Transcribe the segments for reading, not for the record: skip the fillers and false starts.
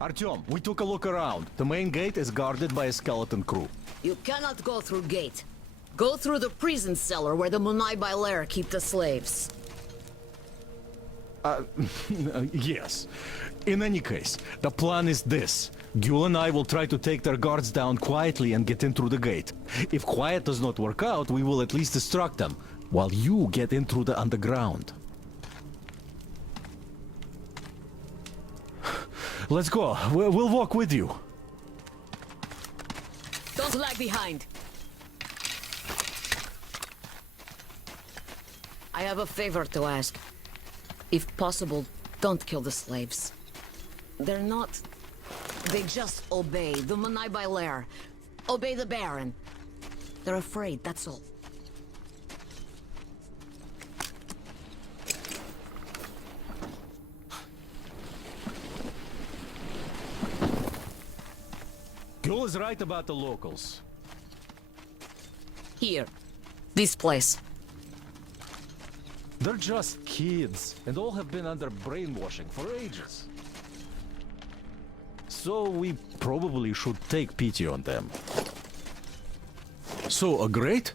Artyom, we took a look around. The main gate is guarded by a skeleton crew. You cannot go through gate. Go through the prison cellar where the Munai Bailer keep the slaves. Yes. In any case, the plan is this. Gül and I will try to take their guards down quietly and get in through the gate. If quiet does not work out, we will at least distract them, while you get in through the underground. Let's go. We'll walk with you. Don't lag behind. I have a favor to ask. If possible, don't kill the slaves. They're not... They just obey the Munai Bailer. Obey the Baron. They're afraid, that's all. Gül is right about the locals. Here. This place. They're just kids, and all have been under brainwashing for ages. So we probably should take pity on them. So, a grate?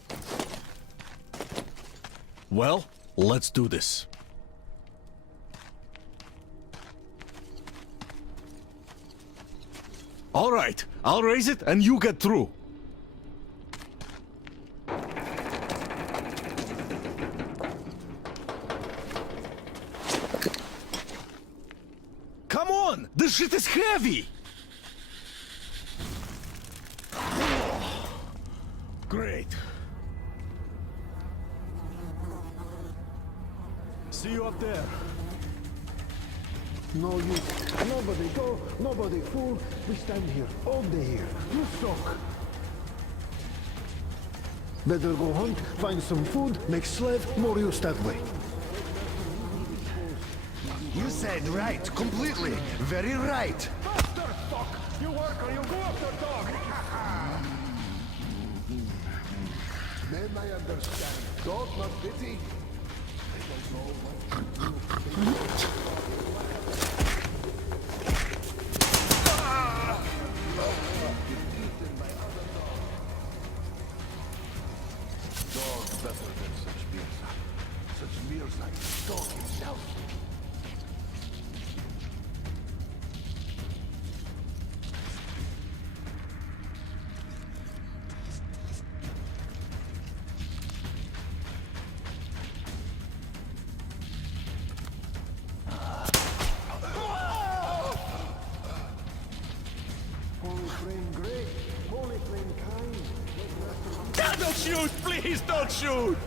Well, let's do this. All right, I'll raise it and you get through. Come on! This shit is heavy! Great. See you up there. No use. Nobody go, nobody fool. We stand here, all day here. You suck. Better go hunt, find some food, make slave, more use that way. You said right, completely. Very right. Bastard fuck! You work or you go after dog! Men I understand. Dog not pity. Dog better than such Mirza. Such Mirza is dog himself. Holy flame great, holy flame kind. Don't shoot! Please don't shoot!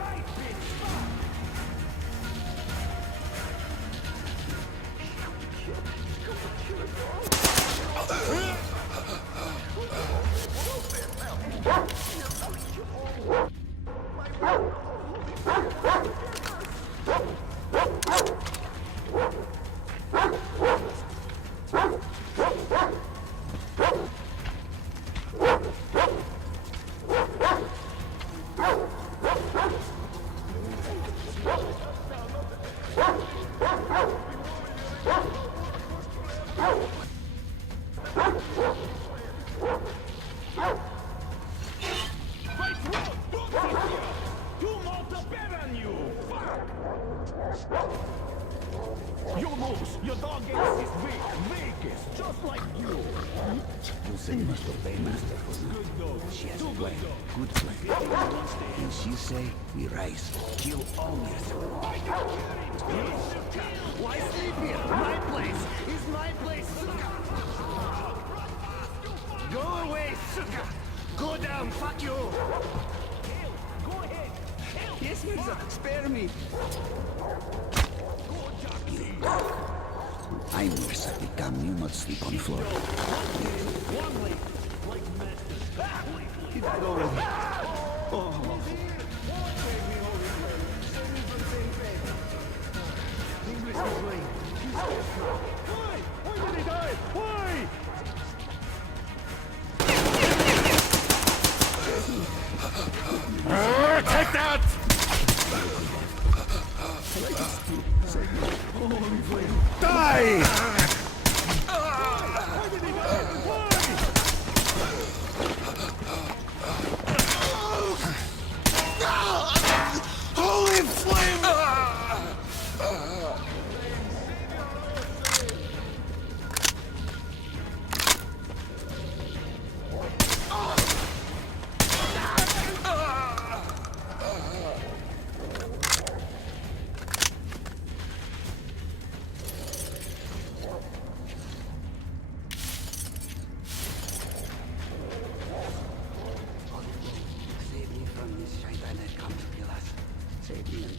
You lose. Your dog is weakest, just like you. You say must obey master. Good dog. She has a way. Good plan. And she say we rise. Kill all yourself. Why sleep here? My place is my place. Go away, suka! Go down, fuck you! Go ahead. Yes, Mirza, spare me. I'm Mirza, become you not sleep on floor. He died already. Oh. English is late. Why? Why did he die? Why? Take that! Die!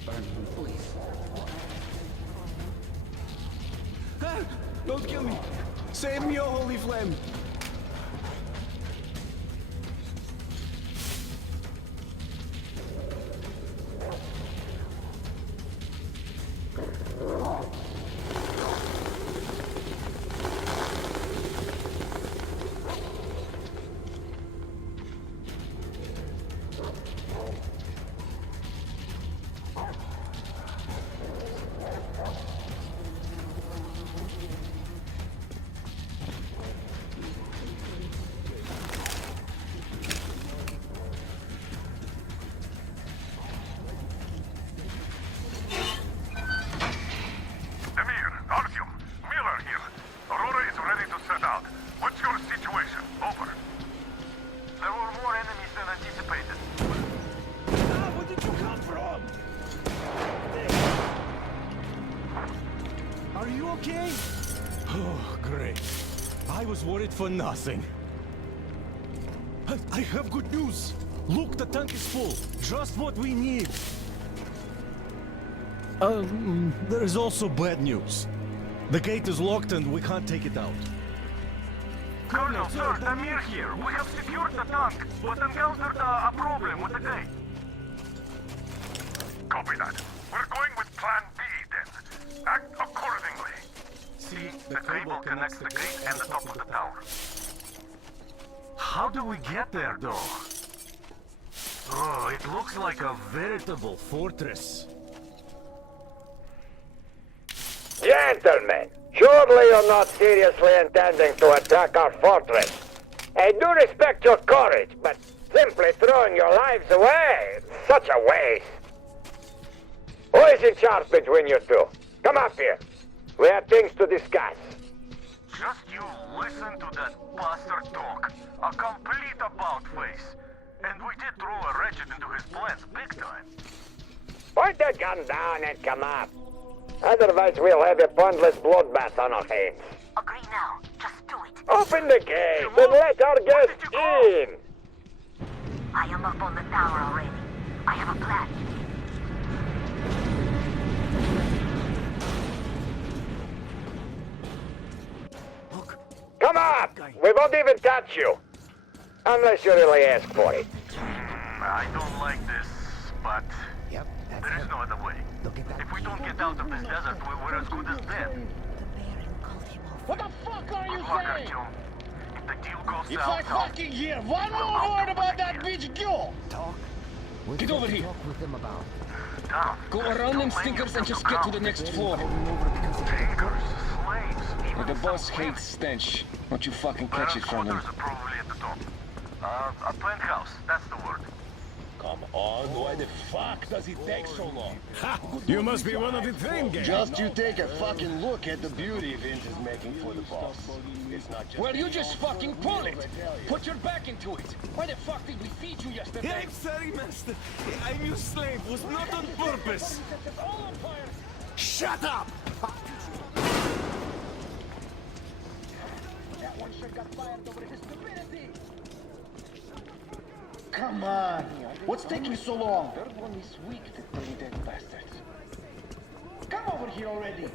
Burn him, please. Ah, don't kill me! Save me, oh holy flame! Are you okay? Oh, great. I was worried for nothing. I have good news. Look, the tank is full. Just what we need. There is also bad news. The gate is locked and we can't take it out. Colonel, sir, Damir here. We have secured the tank, but encountered a problem with the gate. Copy that. We're going with Plan B then. Act accordingly. See, the cable connects the gate and the top of the tower. How do we get there, though? Oh, it looks like a Veritable fortress. Gentlemen, surely you're not seriously intending to attack our fortress. I do respect your courage, but simply throwing your lives away, it's such a waste. Who is in charge between you two? Come up here. We have things to discuss. Just you listen to that bastard talk. A complete about-face. And we did throw a wretched into his plans big time. Point the gun down and come up. Otherwise we'll have a pointless bloodbath on our hands. Agree now. Just do it. Open the gate and let our guests in. I am up on the tower already. I have a plan. Come up! We won't even touch you. Unless you really ask for it. I don't like this, but Yep, that's there is it. no other way. Look at that. If we don't get out of this desert, we're as good as dead. What the fuck are you Good luck, saying? Artyom. If the deal goes If south, I fucking hear one more word about that bitch Gil, Talk. What Get did over you here. Talk with them about. down. go around them stinkers and just get to the next floor. Going over because of Takers, slaves, even The some boss women. hates stench. Don't you fucking Their catch it from him. headquarters are probably at the top. A penthouse, that's the word. Come on, why the fuck does it take so long? You must be one of the Tren gang. Just you take a fucking look at the beauty Vince is making for the boss. It's not just... Well, you just fucking pull it. Put your back into it. Why the fuck did we feed you yesterday? I'm sorry, master. I'm your slave. Was not on purpose. Shut up! Come on! What's taking so long? Third one is weak, the brain dead bastards. Come over here already!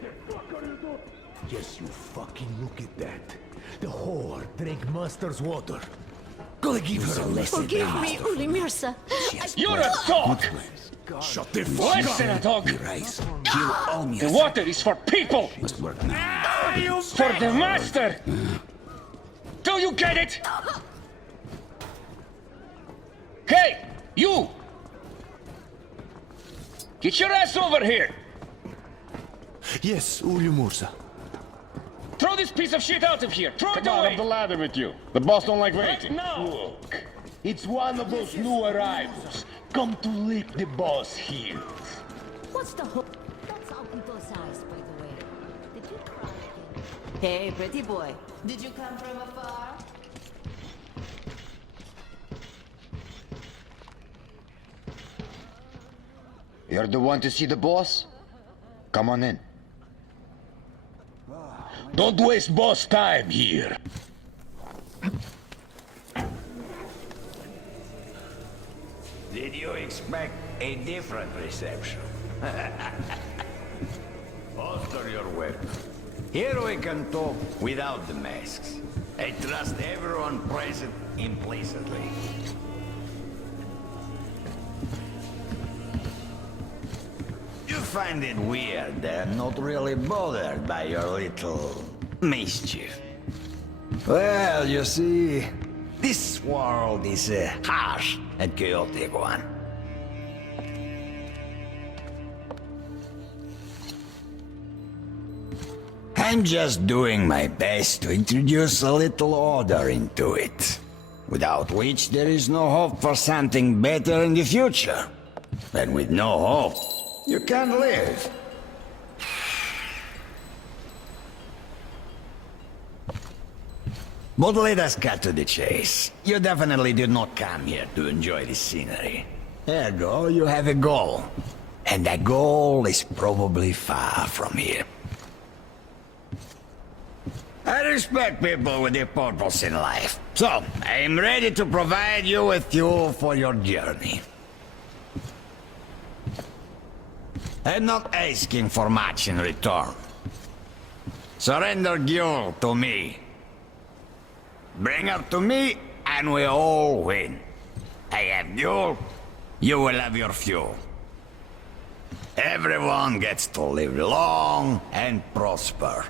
Yes, you fucking look at that. The whore drank Master's water. Gonna give her a lesson. Forgive me, Uli Mirza. You're a dog! Shut the fuck Less than a dog! Rise. Kill all The Mias. water is for people! Must work now. For the master! Do you get it? Hey, you! Get your ass over here! Yes, Uli Mursa. Throw this piece of shit out of here! Throw it Come on, away! up the ladder with you. The boss don't like waiting. now. Look, it's one of those new arrivals. Come to lick the boss heels. What's the hook? That's Alpito's eyes, by the way. Did you cry again? Hey, pretty boy. Did you come from afar? You're the one to see the boss? Come on in. Don't waste boss time here. Did you expect a different reception? Holster your weapon. Here we can talk without the masks. I trust everyone present implicitly. You find it weird that I'm not really bothered by your little mischief. Well, you see, this world is a harsh and chaotic one. I'm just doing my best to introduce a little order into it, without which there is no hope for something better in the future. And with no hope, you can't live. But let us cut to the chase. You definitely did not come here to enjoy the scenery. Ergo, you have a goal. And that goal is probably far from here. I respect people with a purpose in life. So, I am ready to provide you with fuel for your journey. I'm not asking for much in return. Surrender Gül to me. Bring her to me, and we all win. I have Gül, you will have your fuel. Everyone gets to live long and prosper.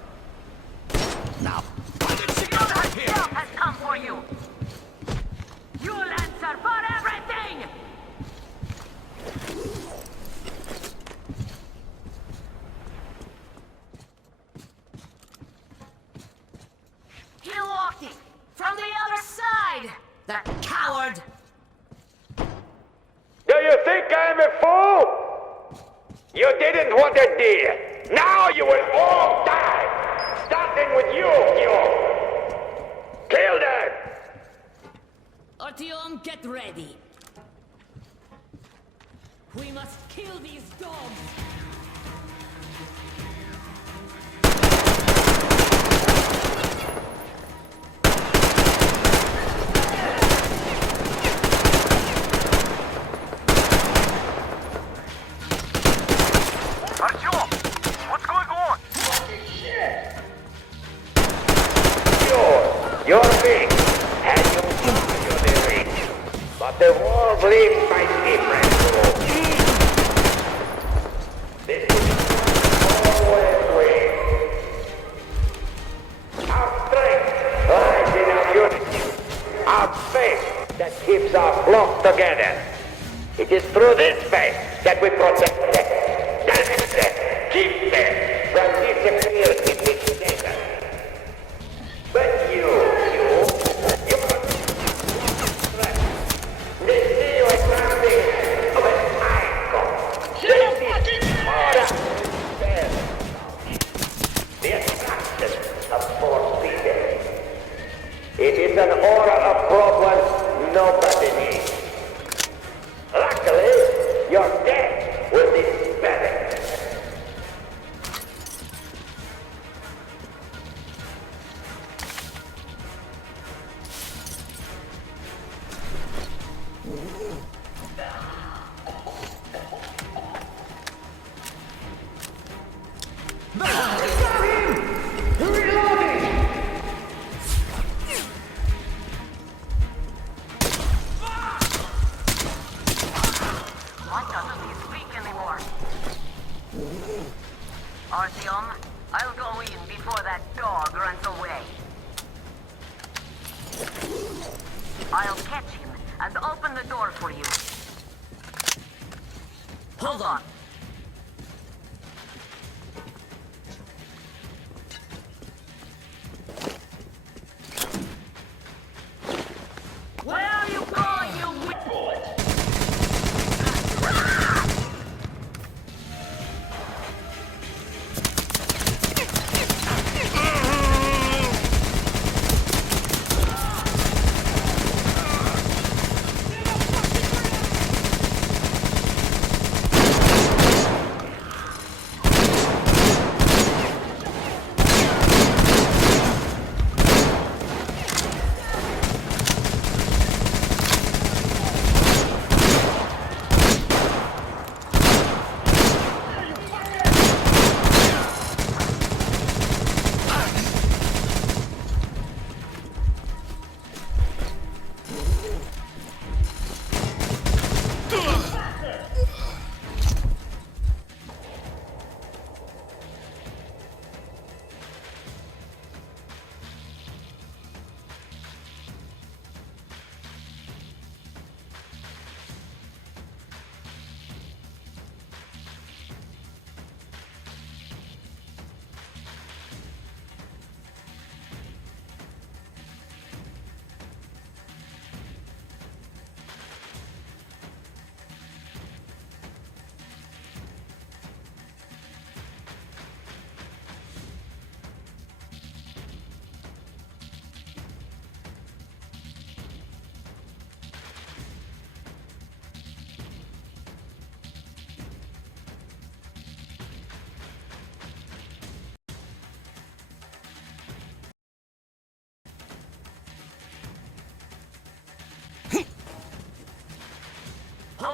Now, what did she God herself has come for you! You'll answer for everything! He walked it from the other side! That coward! Do you think I'm a fool? You didn't want a deal. Now you will all die. Starting with you, Kill them! Artyom, get ready. We must kill these dogs. Artyom, what's going on? You're weak, and you know you're weak. But the war lives by different rules. This is always weak. Our strength lies in our unity. Our faith that keeps our flock together. It is through this faith that we protect them. Keep them from disappearing in this desert. But you they see you as something of an icon. They see order. The attraction of forbidden. It is an order of problems nobody needs. Luckily, your death will be spared. Why doesn't he speak anymore? Artyom, I'll go in before that dog runs away. I'll catch him and open the door for you. Hold on. Where are you going, you weak boy?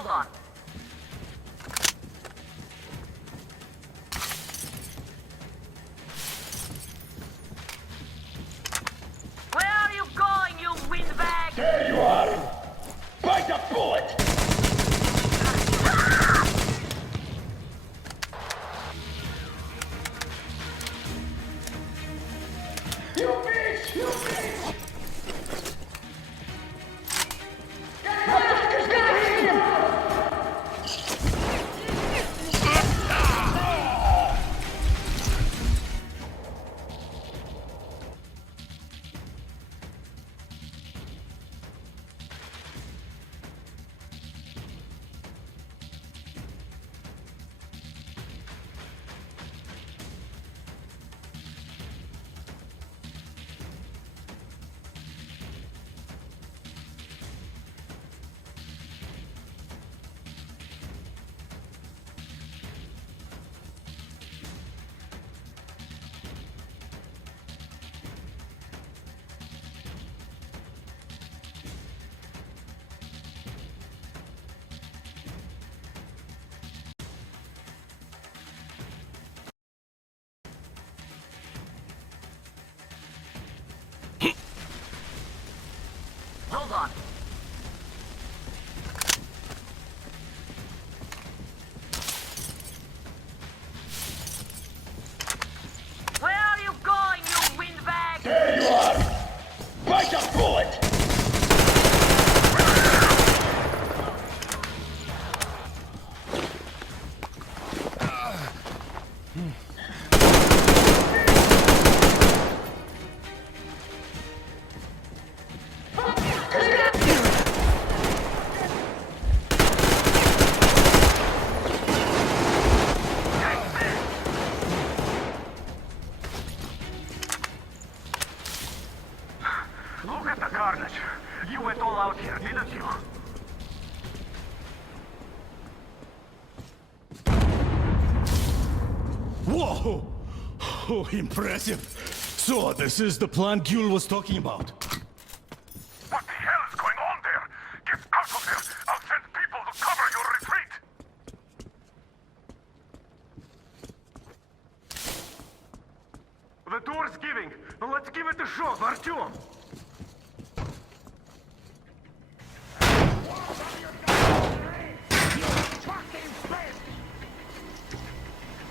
Hold on. Where are you going, you windbag? There you are! Bite a bullet! You bitch! You bitch! Hold on. Where are you going, you windbag? There you are! Bite a bullet! Look at the carnage. You went all out here, didn't you? Whoa! Oh, impressive. So, this is the plan Gül was talking about. What the hell is going on there? Get out of there! I'll send people to cover your retreat! The door's giving. Let's give it a shot, Artyom.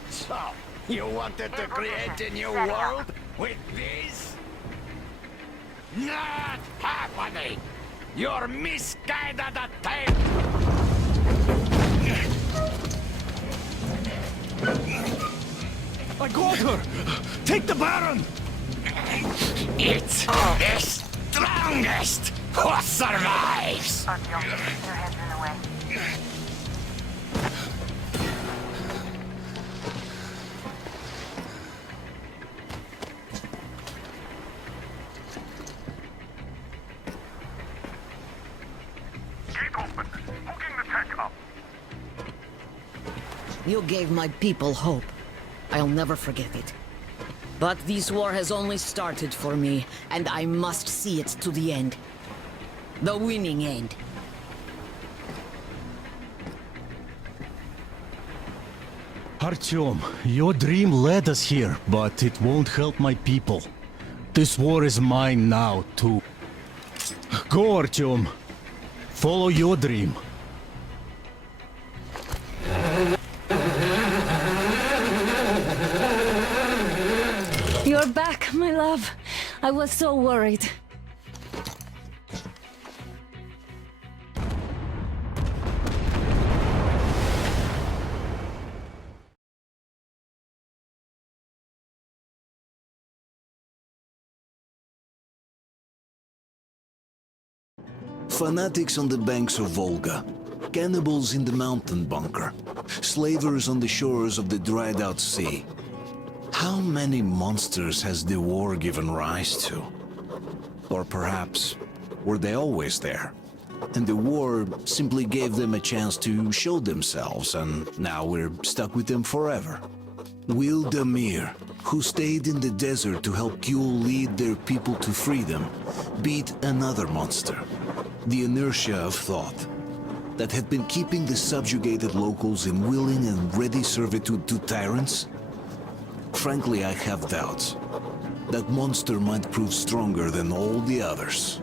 So, you wanted to create a new world with this? Not happening! Your misguided attempt! I got her! Take the Baron! It's the strongest who survives! Artyom, your hands in the way. Gate open. Hooking the tank up. You gave my people hope. I'll never forget it. But this war has only started for me, and I must see it to the end. The winning end. Artyom, your dream led us here, but it won't help my people. This war is mine now, too. Go, Artyom. Follow your dream. You're back, my love. I was so worried. Fanatics on the banks of Volga, cannibals in the mountain bunker, slavers on the shores of the dried-out sea. How many monsters has the war given rise to? Or perhaps, were they always there? And the war simply gave them a chance to show themselves, and now we're stuck with them forever. Will Damir, who stayed in the desert to help Gül lead their people to freedom, beat another monster, the inertia of thought. that had been keeping the subjugated locals in willing and ready servitude to tyrants? Frankly, I have doubts. That monster might prove stronger than all the others.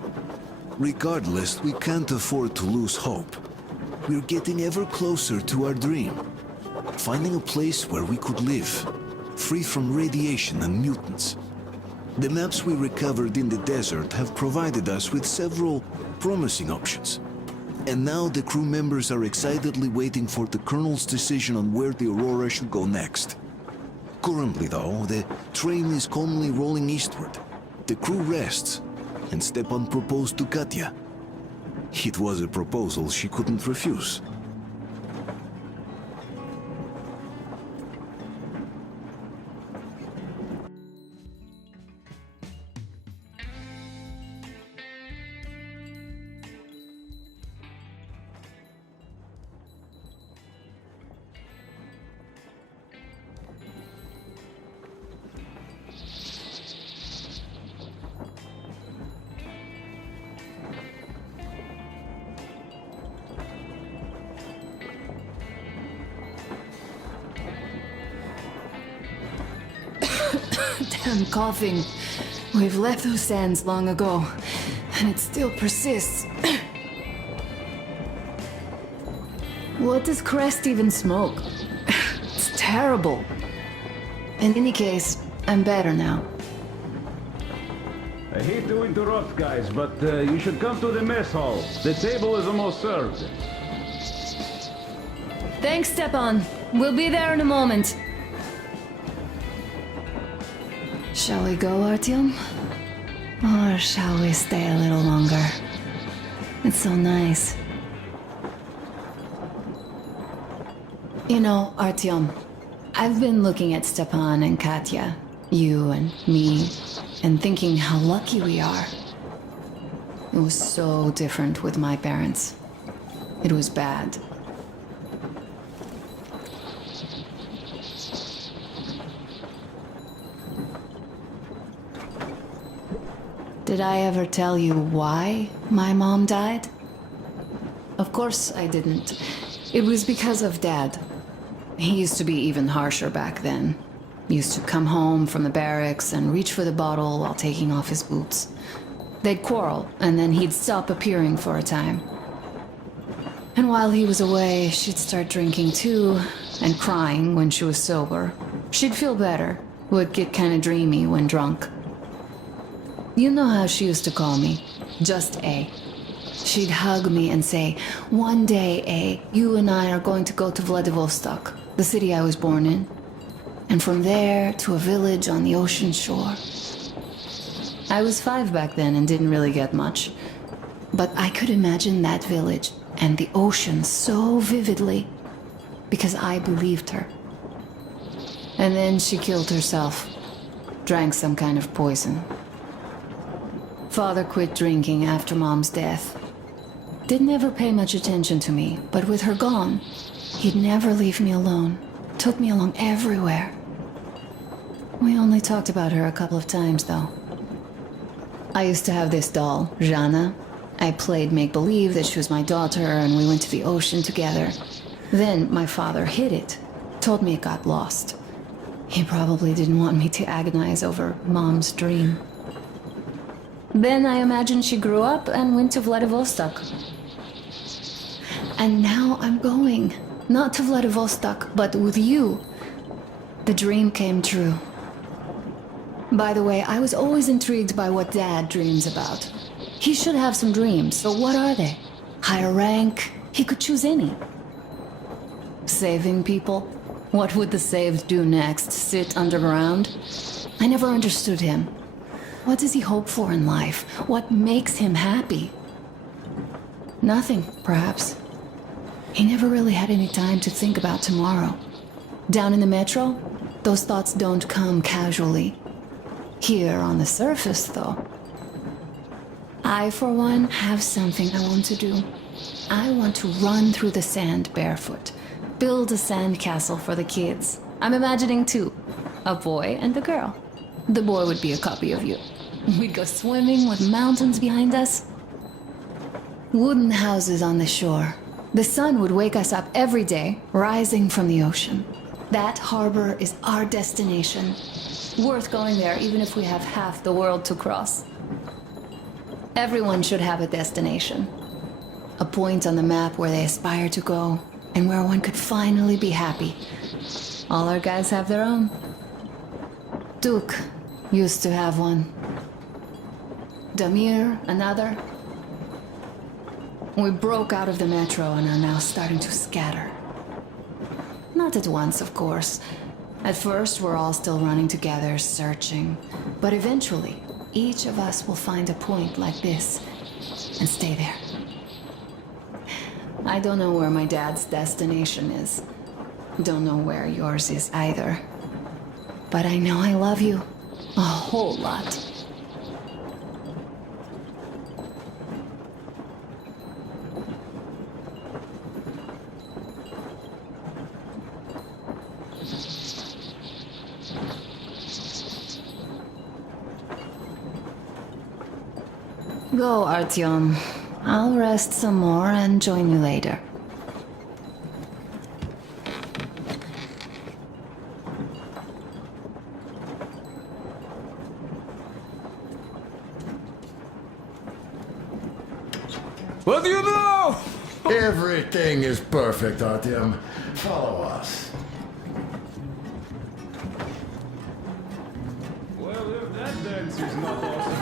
Regardless, we can't afford to lose hope. We're getting ever closer to our dream. Finding a place where we could live, free from radiation and mutants. The maps we recovered in the desert have provided us with several promising options. And now the crew members are excitedly waiting for the Colonel's decision on where the Aurora should go next. Currently, though, the train is calmly rolling eastward. The crew rests, and Stepan proposed to Katya. It was a proposal she couldn't refuse. Damn coughing. We've left those sands long ago, and it still persists. What does Crest even smoke? It's terrible. In any case, I'm better now. I hate to interrupt, guys, but you should come to the mess hall. The table is almost served. Thanks, Stepan. We'll be there in a moment. Shall we go, Artyom? Or shall we stay a little longer? It's so nice. You know, Artyom, I've been looking at Stepan and Katya, you and me, and thinking how lucky we are. It was so different with my parents. It was bad. Did I ever tell you why my mom died? Of course I didn't. It was because of Dad. He used to be even harsher back then. He used to come home from the barracks and reach for the bottle while taking off his boots. They'd quarrel, and then he'd stop appearing for a time. And while he was away, she'd start drinking too, and crying when she was sober. She'd feel better, would get kinda dreamy when drunk. You know how she used to call me? Just A. She'd hug me and say, "One day, A, you and I are going to go to Vladivostok, the city I was born in. And from there to a village on the ocean shore." I was 5 back then and didn't really get much. But I could imagine that village and the ocean so vividly because I believed her. And then she killed herself. Drank some kind of poison. Father quit drinking after Mom's death. Didn't ever pay much attention to me, but with her gone, he'd never leave me alone. Took me along everywhere. We only talked about her a couple of times, though. I used to have this doll, Jana. I played make-believe that she was my daughter, and we went to the ocean together. Then my father hid it. Told me it got lost. He probably didn't want me to agonize over Mom's dream. Then I imagined she grew up and went to Vladivostok. And now I'm going. Not to Vladivostok, but with you. The dream came true. By the way, I was always intrigued by what Dad dreams about. He should have some dreams, but what are they? Higher rank? He could choose any. Saving people? What would the saved do next? Sit underground? I never understood him. What does he hope for in life? What makes him happy? Nothing, perhaps. He never really had any time to think about tomorrow. Down in the metro, those thoughts don't come casually. Here on the surface, though. I, for one, have something I want to do. I want to run through the sand barefoot. Build a sandcastle for the kids. I'm imagining 2. A boy and a girl. The boy would be a copy of you. We'd go swimming with mountains behind us. Wooden houses on the shore. The sun would wake us up every day, rising from the ocean. That harbor is our destination. Worth going there even if we have half the world to cross. Everyone should have a destination. A point on the map where they aspire to go, and where one could finally be happy. All our guys have their own. Duke used to have one. Damir, another. We broke out of the metro and are now starting to scatter. Not at once, of course. At first, we're all still running together, searching. But eventually, each of us will find a point like this and stay there. I don't know where my dad's destination is. Don't know where yours is either. But I know I love you a whole lot. Go, Artyom. I'll rest some more and join you later. What do you know? Everything is perfect, Artyom. Follow us. Well, if that dance is not awesome,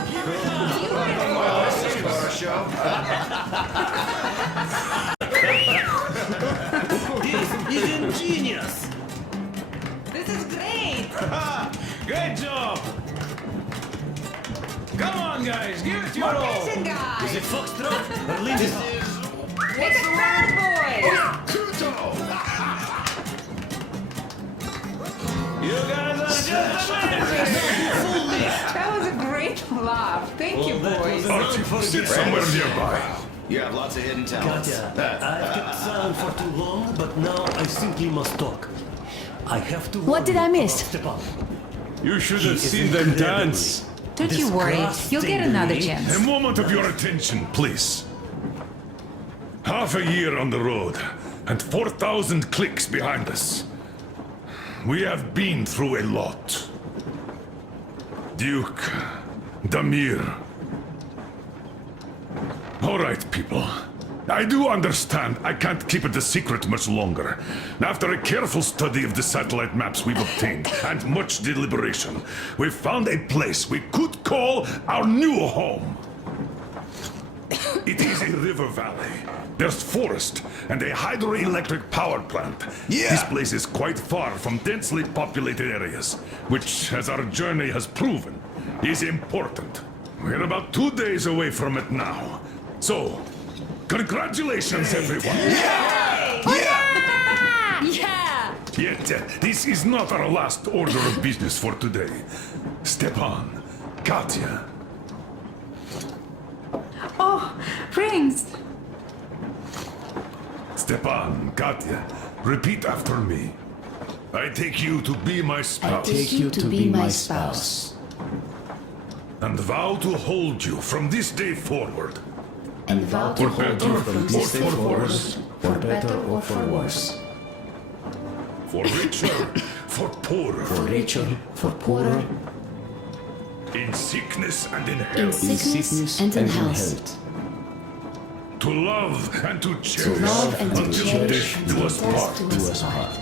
This is ingenious! This is great! Great job! Come on, guys, give it your all! Attention, guys! Is it Foxtrot or Lindy Hop? Pick a bad boy! You guys are just amazing! That was a great laugh. Thank you, boys. Archie, sit somewhere nearby. You have lots of hidden talents. Katya, I've kept silent for too long, but now I simply must talk. I have to. What did I miss? Stepan. You should He have is seen them incredibly dance. Don't you worry. You'll get another chance. A moment of your attention, please. Half a year on the road, and 4,000 clicks behind us. We have been through a lot. Duke, Damir. All right, people. I do understand I can't keep it a secret much longer. After a careful study of the satellite maps we've obtained, and much deliberation, we've found a place we could call our new home. It is a river valley. There's forest and a hydroelectric power plant. Yeah. This place is quite far from densely populated areas, which, as our journey has proven, is important. We're about 2 days away from it now. So, congratulations, everyone! Yeah! Yet, this is not our last order of business for today. Stepan, Katya. Oh, rings! Stepan, Katya, repeat after me. I take you to be my spouse. I take you to be my spouse. And vow to hold you from this day forward. And vow to For hold you better from this day or for forward, worse. for better or for worse. For richer, for poorer. For richer, for poorer, In sickness and in in health. sickness and in health. To love and to To cherish. love and to until cherish death do us until part. death do us part.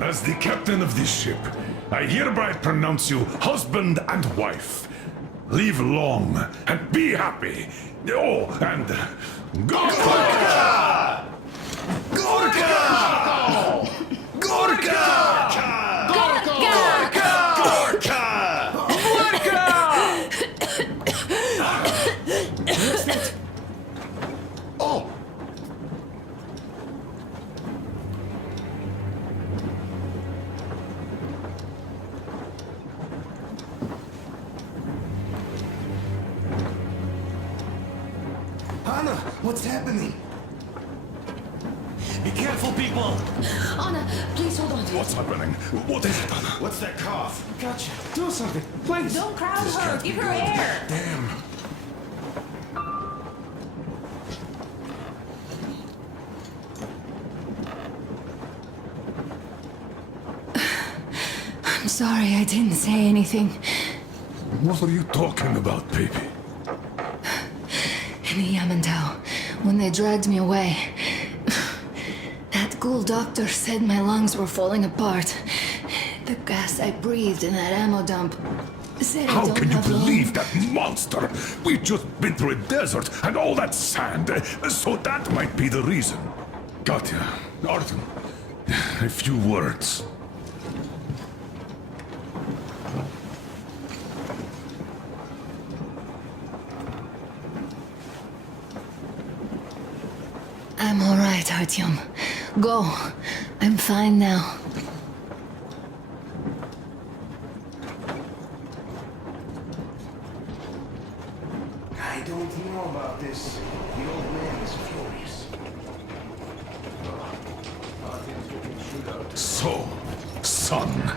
As the captain of this ship, I hereby pronounce you husband and wife. Live long and be happy. Oh, and Gorka! Gorka! Gorka! Oh! Anna, what's happening? Be careful, people. people! Anna, please hold on. What's happening? What is it, Anna? What's that cough? Gotcha. Do something, please. Don't crowd her. Give her air. Damn. I'm sorry I didn't say anything. What are you talking about, baby? In the Yamantau, when they dragged me away, that ghoul doctor said my lungs were falling apart. The gas I breathed in that ammo dump said I How don't can you have long. believe that monster? We've just been through a desert and all that sand, so that might be the reason. Katya, Artyom, a few words. I'm all right, Artyom. Go. I'm fine now. I don't know about this. The old man is furious. So, son,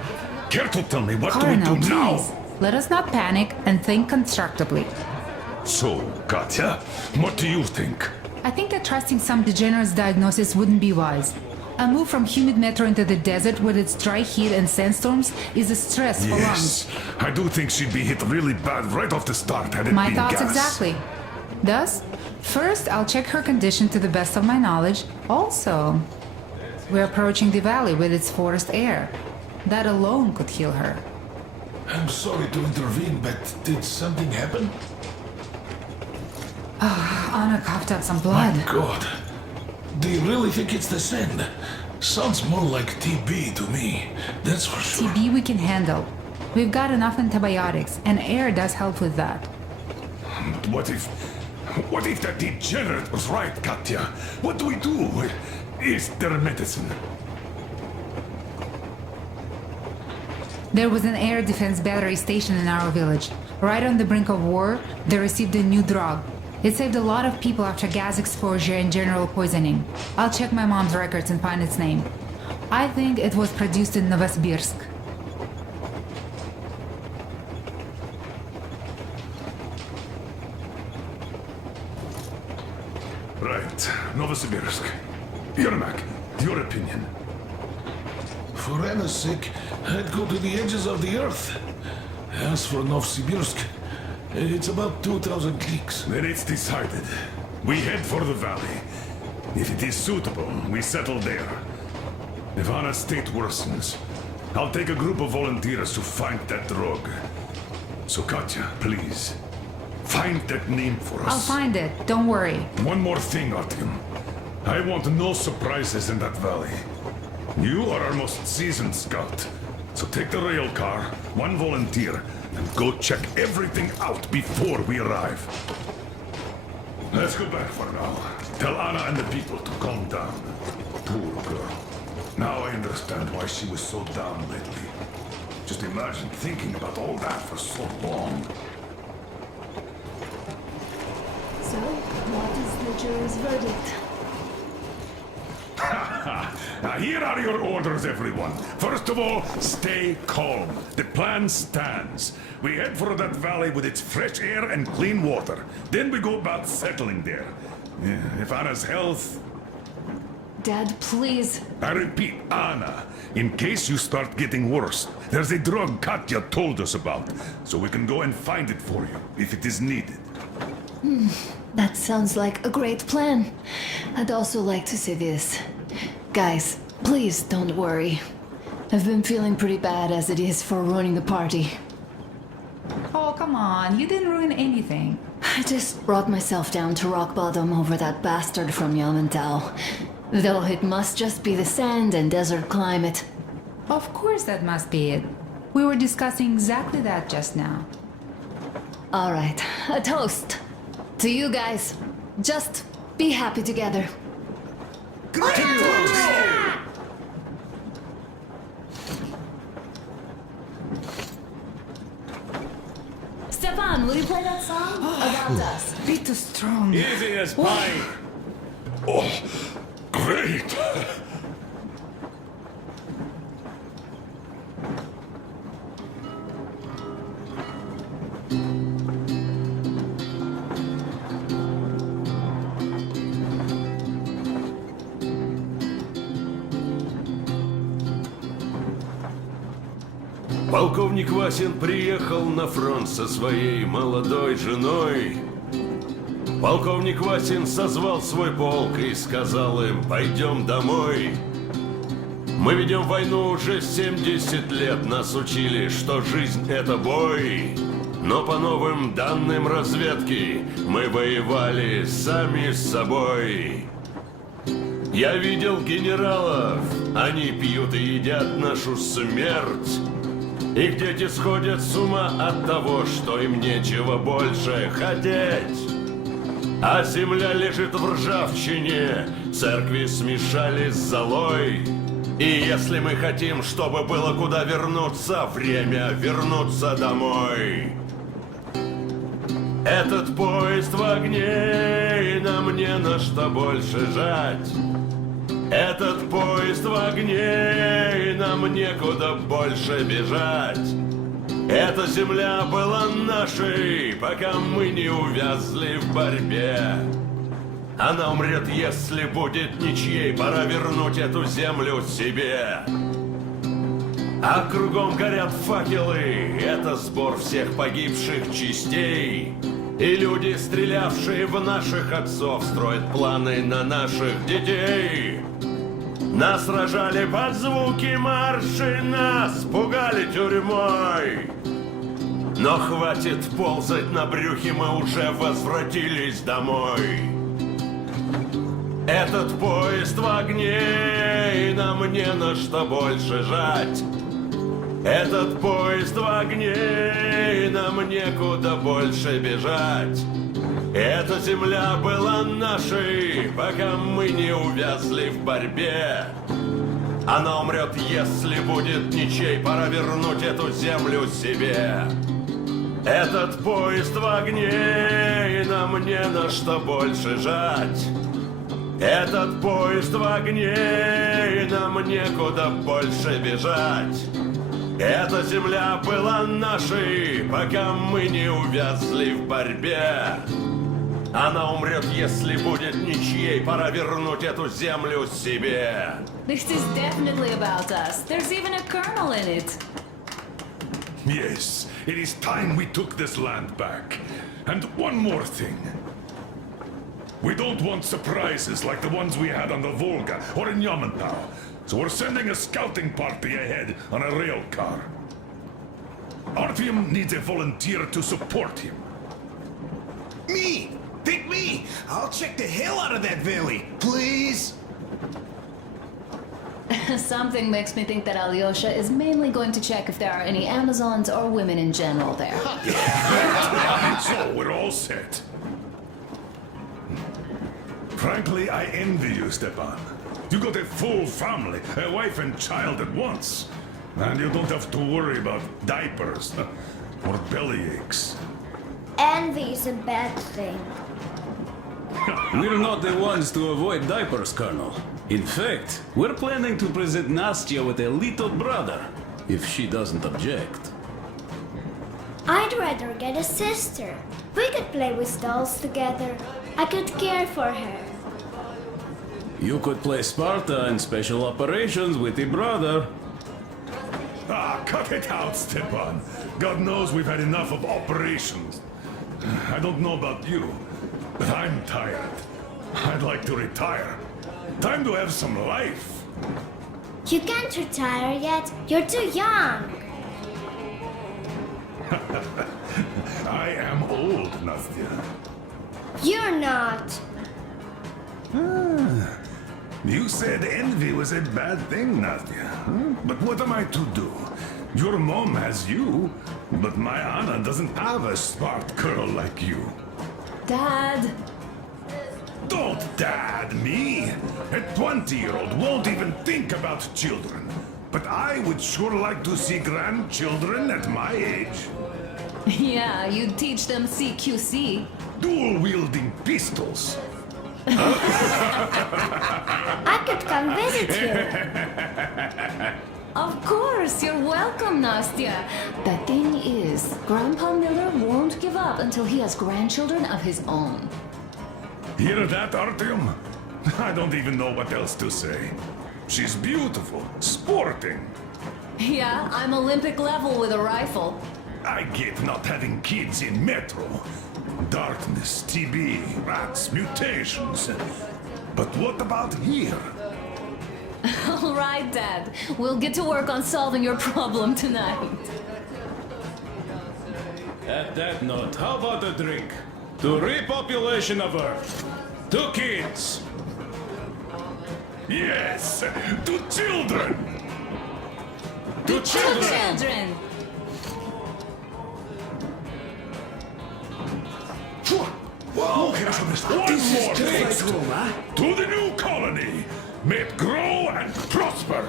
care to tell me what Colonel, do we do please. now? Let us not panic and think constructively. So, Katya, what do you think? I think that trusting some degenerate's diagnosis wouldn't be wise. A move from humid metro into the desert with its dry heat and sandstorms is a stress for lungs. Yes, I do think she'd be hit really bad right off the start had it My been thoughts gas. exactly. Thus, first I'll check her condition to the best of my knowledge. Also, we're approaching the valley with its forest air. That alone could heal her. I'm sorry to intervene, but did something happen? Anna coughed up some blood. My God. Do you really think it's the sand? Sounds more like TB to me. That's for sure. TB we can handle. We've got enough antibiotics, and air does help with that. What if that degenerate was right, Katya? What do we do? Is there medicine? There was an air defense battery station in our village. Right on the brink of war, they received a new drug. It saved a lot of people after gas exposure and general poisoning. I'll check my mom's records and find its name. I think it was produced in Novosibirsk. Right, Novosibirsk. Yermak, your opinion? For Anna's sake, I'd go to the edges of the earth. As for Novosibirsk, it's about 2,000 cliques. Then it's decided. We head for the valley. If it is suitable, we settle there. If Anna's state worsens, I'll take a group of volunteers to find that drug. So Katya, please, find that name for us. I'll find it, don't worry. One more thing, Artyom. I want no surprises in that valley. You are our most seasoned scout. So take the rail car, one volunteer, and go check everything out before we arrive. Let's go back for now. Tell Anna and the people to calm down. Poor girl. Now I understand why she was so down lately. Just imagine thinking about all that for so long. So, what is the jury's verdict? Now here are your orders, everyone. First of all, stay calm. The plan stands. We head for that valley with its fresh air and clean water. Then we go about settling there. If Anna's health... Dad, please. I repeat, Anna, in case you start getting worse, there's a drug Katya told us about, so we can go and find it for you, if it is needed. That sounds like a great plan. I'd also like to say this. Guys, please don't worry. I've been feeling pretty bad as it is for ruining the party. Oh, come on, you didn't ruin anything. I just brought myself down to rock bottom over that bastard from Yamantau. Though it must just be the sand and desert climate. Of course that must be it. We were discussing exactly that just now. All right, a toast. To you guys. Just be happy together. Stefan, will you play that song? About us. Be too strong. Easy as pie. Oh, great! Полковник Васин приехал на фронт со своей молодой женой. Полковник Васин созвал свой полк и сказал им: пойдем домой. Мы ведем войну уже 70 лет, нас учили, что жизнь это бой. Но по новым данным разведки мы воевали сами с собой. Я видел генералов, они пьют и едят нашу смерть. Их дети сходят с ума от того, что им нечего больше хотеть. А земля лежит в ржавчине, церкви смешались с золой. И если мы хотим, чтобы было куда вернуться, время вернуться домой. Этот поезд в огне, и нам не на что больше жать. Этот поезд в огне, и нам некуда больше бежать. Эта земля была нашей, пока мы не увязли в борьбе. Она умрет, если будет ничьей, пора вернуть эту землю себе. А кругом горят факелы, это сбор всех погибших частей. И люди, стрелявшие в наших отцов, строят планы на наших детей. Нас рожали под звуки марши, нас пугали тюрьмой. Но хватит ползать на брюхе, мы уже возвратились домой. Этот поезд в огне, и нам не на что больше жать. Этот поезд в огне, и нам некуда больше бежать. Эта земля была нашей, пока мы не увязли в борьбе. Она умрет, если будет ничей, пора вернуть эту землю себе. Этот поезд в огне, и нам не на что больше жать. Этот поезд в огне, и нам некуда больше бежать. Эта земля была нашей, пока мы не увязли в борьбе. Она умрет, если будет ничьей, пора вернуть эту землю себе. This is definitely about us. There's even a colonel in it. Yes, it is time we took this land back. And one more thing. We don't want surprises like the ones we had on the Volga or in Yamantau. So we're sending a scouting party ahead on a rail car. Artyom needs a volunteer to support him. Me! Pick me! I'll check the hell out of that valley, please! Something makes me think that Alyosha is mainly going to check if there are any Amazons or women in general there. So we're all set. Frankly, I envy you, Stepan. You got a full family, a wife and child at once. And you don't have to worry about diapers or belly aches. Envy is a bad thing. We're not the ones to avoid diapers, Colonel. In fact, we're planning to present Nastya with a little brother, if she doesn't object. I'd rather get a sister. We could play with dolls together. I could care for her. You could play Sparta in special operations with your brother. Ah, cut it out, Stepan. God knows we've had enough of operations. I don't know about you, but I'm tired. I'd like to retire. Time to have some life. You can't retire yet. You're too young. I am old, Nastya. You're not. You said envy was a bad thing, Nastya. But what am I to do? Your mom has you, but my Anna doesn't have a smart girl like you. Dad! Don't dad me! A 20-year-old won't even think about children. But I would sure like to see grandchildren at my age. Yeah, you'd teach them CQC. Dual-wielding pistols. I could come visit you. Of course, you're welcome, Nastya. The thing is, Grandpa Miller won't give up until he has grandchildren of his own. Hear that, Artyom? I don't even know what else to say. She's beautiful, sporting. Yeah, I'm Olympic level with a rifle. I get not having kids in Metro. Darkness, TB, rats, mutations. But what about here? All right, Dad. We'll get to work on solving your problem tonight. At that note, how about a drink? To repopulation of Earth. To kids. Yes, to children. To children. Children! Whoa! One more toast to the new colony. May it grow and prosper.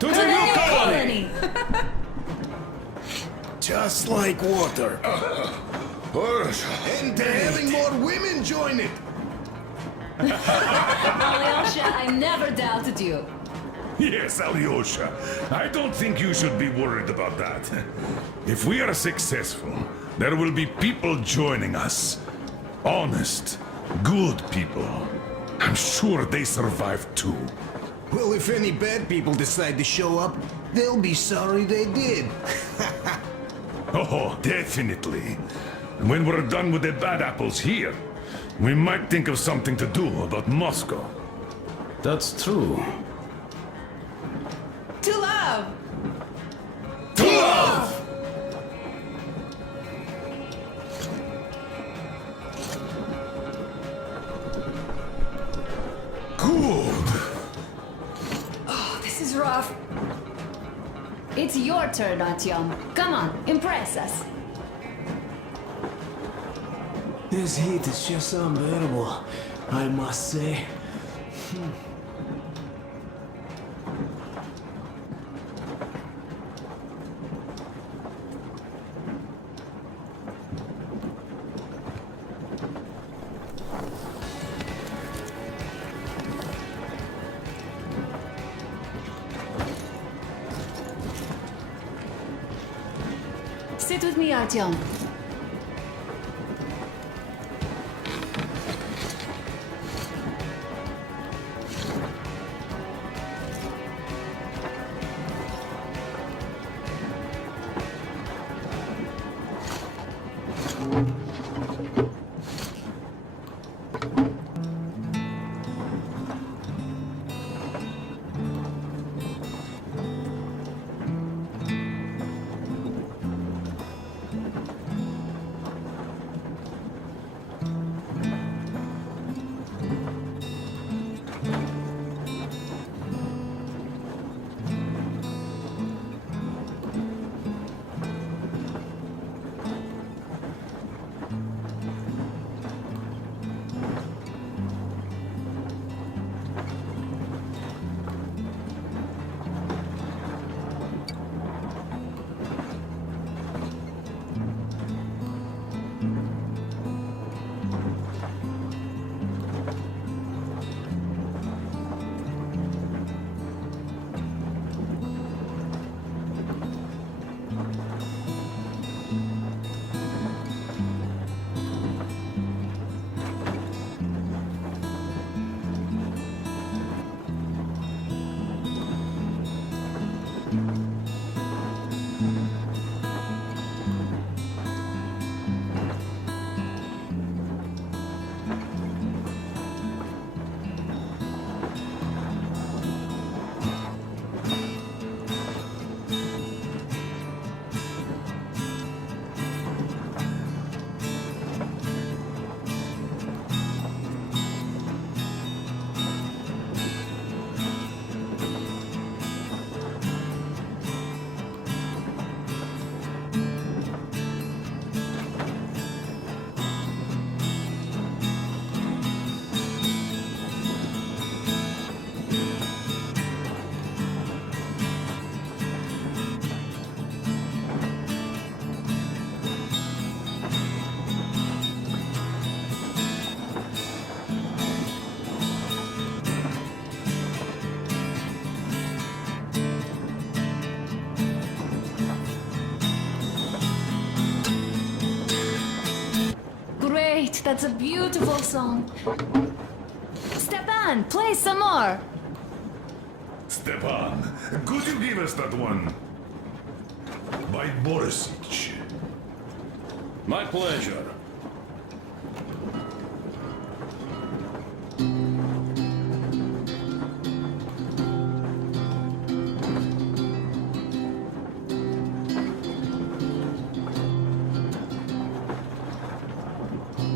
To the new colony. Just like water. And they're having more women join it. Alyosha, I never doubted you. Yes, Alyosha. I don't think you should be worried about that. If we are successful, there will be people joining us. Honest, good people. I'm sure they survived too. Well, if any bad people decide to show up, they'll be sorry they did. Oh, definitely. When we're done with the bad apples here, we might think of something to do about Moscow. That's true. To love! To love! Good. Oh, this is rough. It's your turn, Artyom. Come on, impress us. This heat is just unbearable, I must say. Sit with me, Artyom. Great, that's a beautiful song. Stepan, play some more. Stepan, could you give us that one? By Borisich. My pleasure.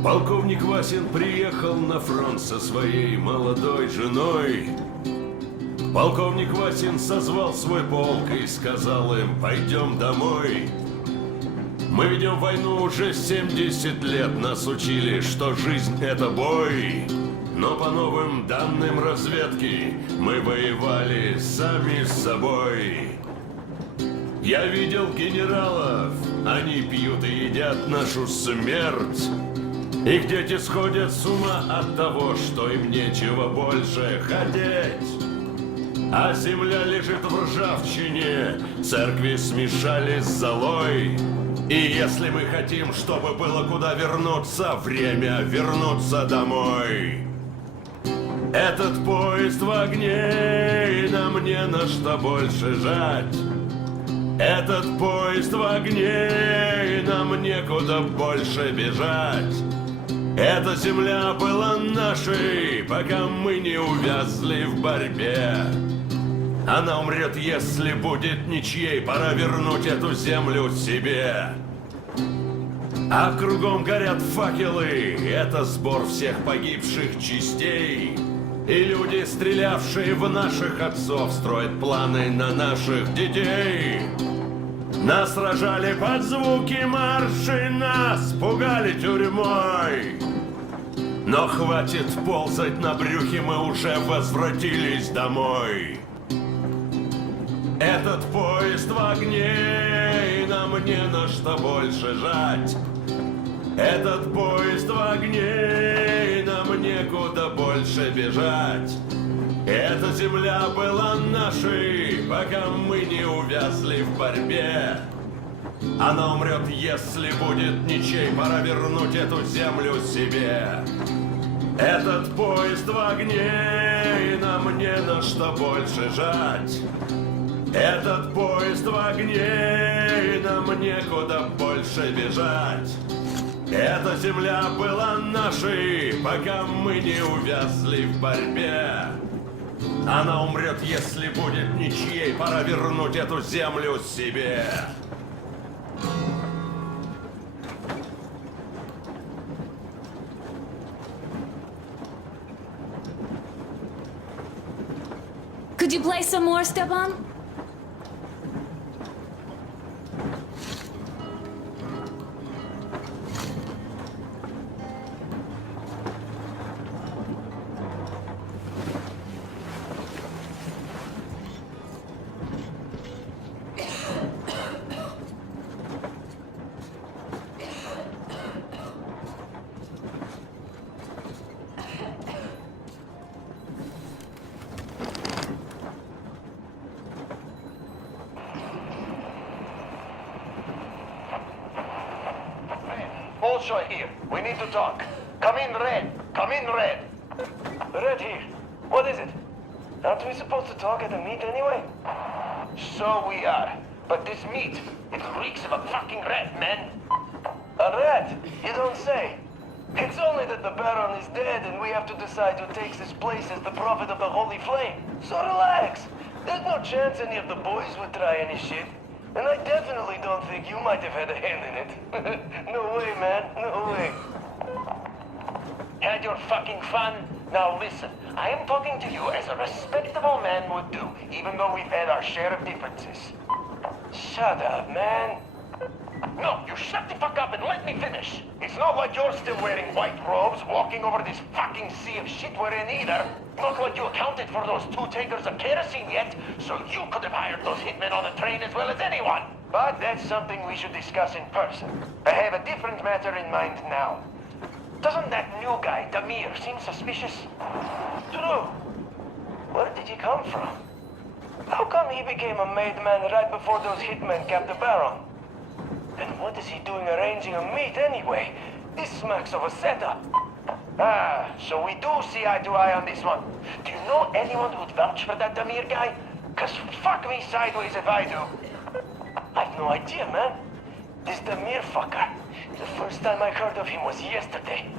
Полковник Васин приехал на фронт со своей молодой женой. Полковник Васин созвал свой полк и сказал им: пойдем домой. Мы ведем войну уже 70 лет, нас учили, что жизнь это бой. Но по новым данным разведки мы воевали сами с собой. Я видел генералов, они пьют и едят нашу смерть. Их дети сходят с ума от того, что им нечего больше хотеть. А земля лежит в ржавчине, церкви смешались с золой. И если мы хотим, чтобы было куда вернуться, время вернуться домой. Этот поезд в огне, и нам не на что больше жать. Этот поезд в огне, и нам некуда больше бежать. Эта земля была нашей, пока мы не увязли в борьбе. Она умрет, если будет ничьей, пора вернуть эту землю себе. А кругом горят факелы, это сбор всех погибших частей. И люди, стрелявшие в наших отцов, строят планы на наших детей. Нас сражали под звуки маршей, нас пугали тюрьмой. Но хватит ползать на брюхе, мы уже возвратились домой. Этот поезд в огне, и нам не на что больше жать. Этот поезд в огне, и нам некуда больше бежать. Эта земля была нашей, пока мы не увязли в борьбе. Она умрет, если будет ничей, пора вернуть эту землю себе. Этот поезд в огне, и нам не на что больше жать. Этот поезд в огне, и нам некуда больше бежать. Эта земля была нашей, пока мы не увязли в борьбе. Она умрет, если будет ничьей, пора вернуть эту землю себе. Could you play some more, Stepan? Bolshoi here. We need to talk. Come in, Red. Come in, Red. Red here. What is it? Aren't we supposed to talk at the meet anyway? So we are. But this meat, it reeks of a fucking rat, man. A rat? You don't say. It's only that the Baron is dead and we have to decide who takes his place as the Prophet of the Holy Flame. So relax. There's no chance any of the boys would try any shit. And I definitely don't think you might have had a hand in it. No way, man. No way. Had your fucking fun? Now listen, I am talking to you as a respectable man would do, even though we've had our share of differences. Shut up, man. No, you shut the fuck up and let me finish. It's not like you're still wearing white robes, walking over this fucking sea of shit we're in either. Not like you accounted for those 2 tankers of kerosene yet, so you could have hired those hitmen on the train as well as anyone. But that's something we should discuss in person. I have a different matter in mind now. Doesn't that new guy, Damir, seem suspicious? True. Where did he come from? How come he became a made man right before those hitmen capped the Baron? And what is he doing arranging a meet anyway? This smacks of a setup. Ah, so we do see eye to eye on this one. Do you know anyone who'd vouch for that Damir guy? Because fuck me sideways if I do. I've no idea, man. This Damir fucker. The first time I heard of him was yesterday.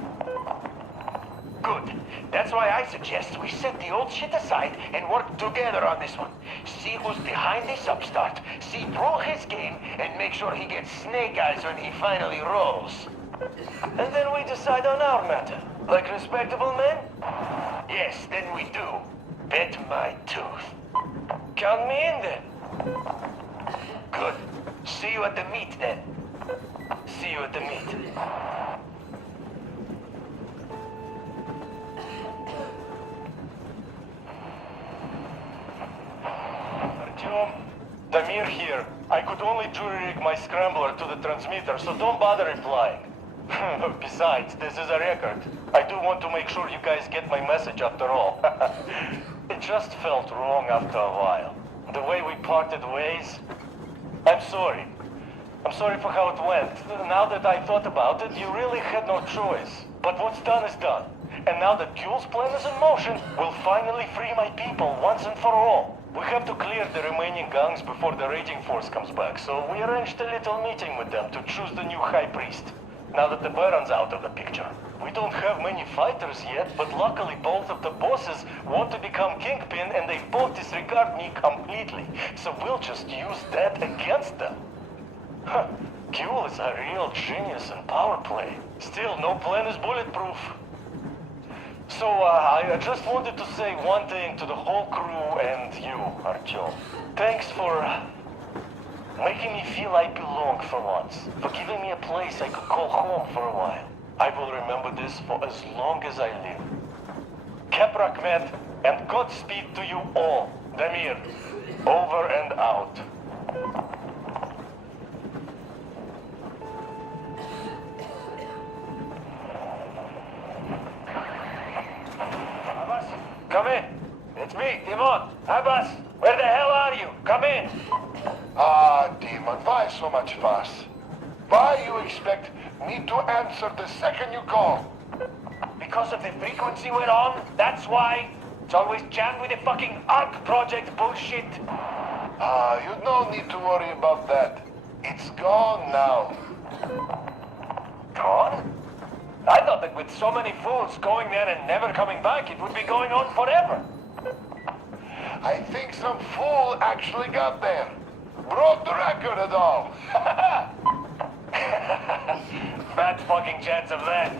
Good. That's why I suggest we set the old shit aside and work together on this one. See who's behind this upstart, see through his game, and make sure he gets snake eyes when he finally rolls. And then we decide on our matter. Like respectable men? Yes, then we do. Bet my tooth. Count me in then. Good. See you at the meet then. See you at the meet. Damir here. I could only jury-rig my scrambler to the transmitter, so don't bother replying. Besides, this is a record. I do want to make sure you guys get my message after all. It just felt wrong after a while. The way we parted ways. I'm sorry. I'm sorry for how it went. Now that I thought about it, you really had no choice. But what's done is done. And now that Gule's plan is in motion, we'll finally free my people once and for all. We have to clear the remaining gangs before the raiding force comes back, so we arranged a little meeting with them to choose the new high priest. Now that the Baron's out of the picture. We don't have many fighters yet, but luckily both of the bosses want to become kingpin and they both disregard me completely. So we'll just use that against them. Huh. Gule is a real genius in power play. Still, no plan is bulletproof. So, I just wanted to say one thing to the whole crew and you, Artyom. Thanks for making me feel I belong for once. For giving me a place I could call home for a while. I will remember this for as long as I live. Keprak met, and Godspeed to you all. Damir, over and out. Come in. It's me, Timon. Abbas, where the hell are you? Come in. Demon, why so much fuss? Why you expect me to answer the second you call? Because of the frequency we're on, that's why. It's always jammed with the fucking ARC project bullshit. You don't need to worry about that. It's gone now. Gone? I thought that with so many fools going there and never coming back, it would be going on forever. I think some fool actually got there. Broke the record and all. Bad fucking chance of that.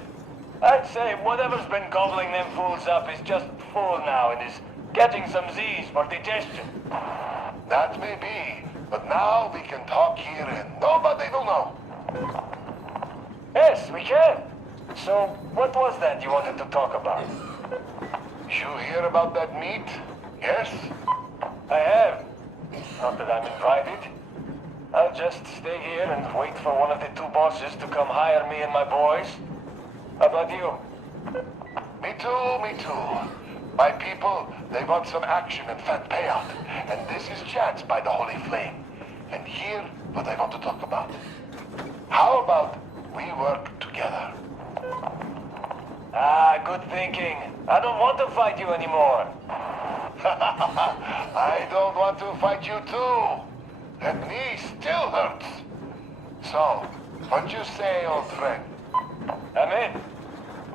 I'd say whatever's been gobbling them fools up is just full now and is getting some Z's for digestion. That may be, but now we can talk here and nobody will know. Yes, we can. So, what was that you wanted to talk about? You hear about that meet? Yes? I have. Not that I'm invited. I'll just stay here and wait for one of the two bosses to come hire me and my boys. How about you? Me too, me too. My people, they want some action and fat payout. And this is chance by the Holy Flame. And here, what I want to talk about. How about we work together? Good thinking. I don't want to fight you anymore. I don't want to fight you too. That knee still hurts. So, what you say, old friend? I'm in.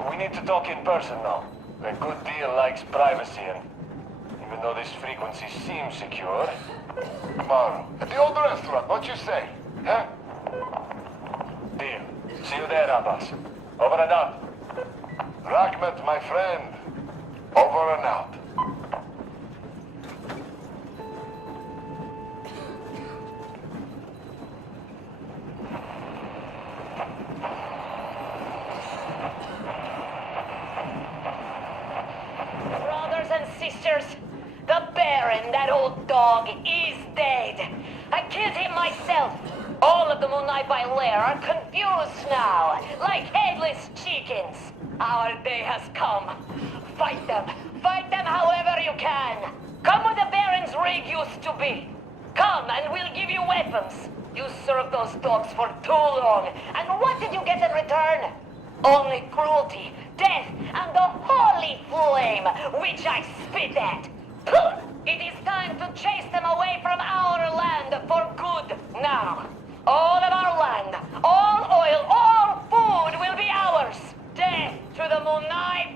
We need to talk in person now. A good deal likes privacy, and even though this frequency seems secure... Tomorrow, at the old restaurant, what you say? Huh? Deal. See you there, Abbas. Over and out. Rachmat, my friend. Over and out. Brothers and sisters, the Baron, that old dog, is dead. I killed him myself. All of the Munai by Lair are confused now, like headless chickens. Our day has come. Fight them. Fight them however you can. Come where the Baron's rig used to be. Come and we'll give you weapons. You served those dogs for too long. And what did you get in return? Only cruelty, death, and the holy flame, which I spit at. Puh! It is time to chase them away from our land for good now. All of our land, all oil, all food will be ours. Death to the Munai